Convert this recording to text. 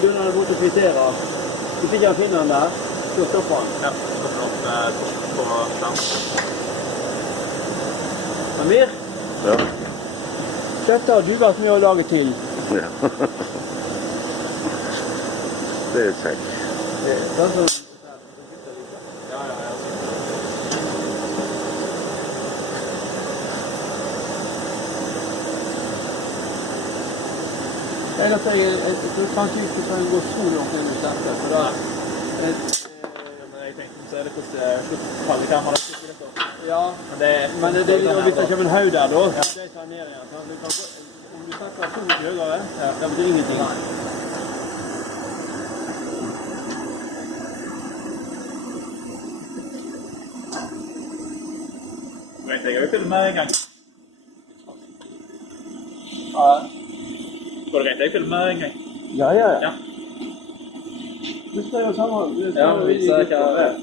begynner han å kvittere. Hvis ikke han finner den der, så stopper han. Ja, stopper opp på den. Amir? Ja. Dette har du vært med å lage til. Ja. Det er kjekt. Det er sånn. Ja. Jeg tror kanskje ikke kan gå så langt inn i dette, for da... Men jeg tenkte, så er det hvordan sluttfallekammer det sikkert da. Ja, men det er hvis det kommer en haug der da, det tar ned igjen. Sant? Om du setter så mye høyere, det betyr ingenting. Jeg har jo filmet en gang. Ja. Går det greit, jeg filmer en gang? Ja. Ja. Du skal jo sammen. Ja, vi ser hva det er.